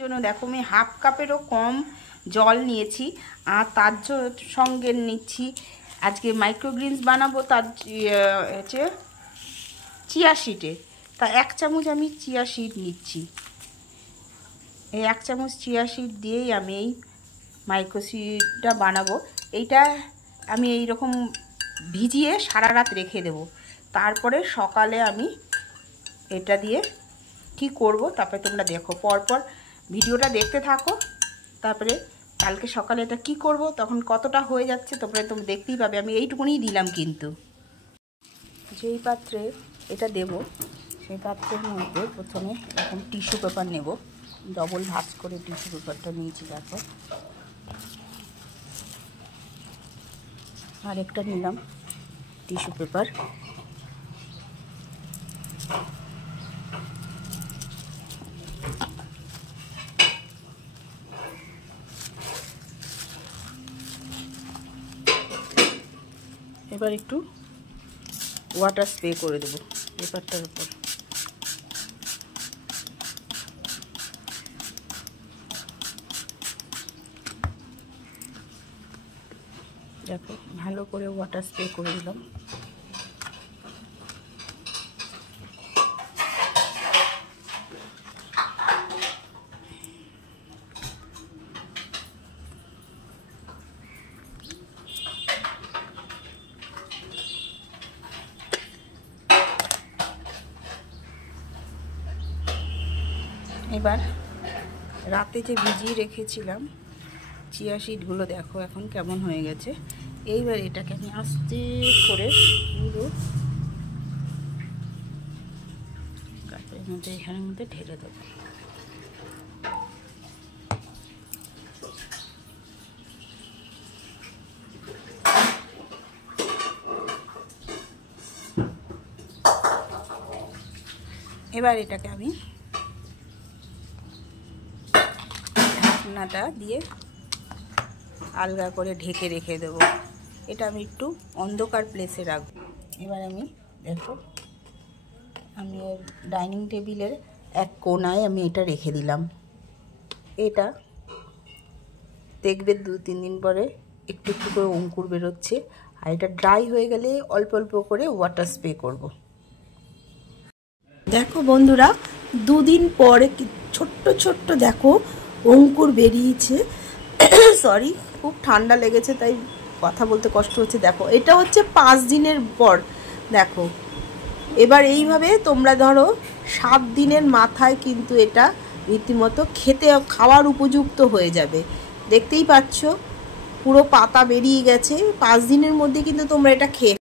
জন্য দেখো আমি হাফ কাপেরও কম জল নিয়েছি, আর তার সঙ্গে নিচ্ছি আজকে মাইক্রোগ্রিনস বানাবো, তার হচ্ছে চিয়া সিডে। তা 1 চামচ আমি চিয়া সিড নিচ্ছি। এই 1 চামচ চিয়া সিড দিয়েই আমি এই মাইক্রোসিডটা বানাবো। এইটা আমি এইরকম ভিজিয়ে সারা রাত রেখে দেব, তারপরে সকালে আমি এটা দিয়ে কি করব তারপরে তোমরা দেখো, পরপর ভিডিওটা দেখতে থাকো। তারপরে কালকে সকালে এটা কি করব, তখন কতটা হয়ে যাচ্ছে তারপরে তোমরা দেখতেই পাবে। আমি এইটুকুনি দিলাম, কিন্তু যেই পাত্রে এটা দেব সেই পাত্রের মধ্যে প্রথমে এরকম টিস্যু পেপার নেব। ডবল ভাঁজ করে টিস্যু পেপারটা নিয়েছি, দেখো। আরেকটা নিলাম টিস্যু পেপার। এবার একটু ওয়াটার স্প্রে করে দেবো পেপারটার উপর। দেখো ভালো করে ওয়াটার স্প্রে করে দিলাম। এবার রাতে যে ভিজিয়ে রেখেছিলাম চিয়া সিডগুলো দেখো এখন কেমন হয়ে গেছে। এইবার এটাকে আমি আস্তে করে পুরো কাপের মধ্যে এখানের মধ্যে ঢেলে দেবো। এবার এটাকে আমি ঢাকনাটা দিয়ে আলগা করে ঢেকে রেখে দেবো। এটা আমি একটু অন্ধকার প্লেসে রাখবো। এবার আমি দেখো আমি ডাইনিং টেবিলের এক কোণায় আমি এটা রেখে দিলাম। এটা দেখবে 2-3 দিন পরে একটু একটু করে অঙ্কুর বেরোচ্ছে, আর এটা ড্রাই হয়ে গেলে অল্প অল্প করে ওয়াটার স্প্রে করব। দেখো বন্ধুরা, 2 দিন পরে ছোট্ট ছোট্ট দেখো অঙ্কুর বেরিয়েছে। সরি, খুব ঠান্ডা লেগেছে তাই কথা বলতে কষ্ট হচ্ছে। দেখো এটা হচ্ছে 5 দিনের পর। দেখো এবার এইভাবে তোমরা ধরো 7 দিনের মাথায় কিন্তু এটা রীতিমতো খাওয়ার উপযুক্ত হয়ে যাবে। দেখতেই পাচ্ছ পুরো পাতা বেরিয়ে গেছে। 5 দিনের মধ্যে কিন্তু তোমরা এটা খেয়ে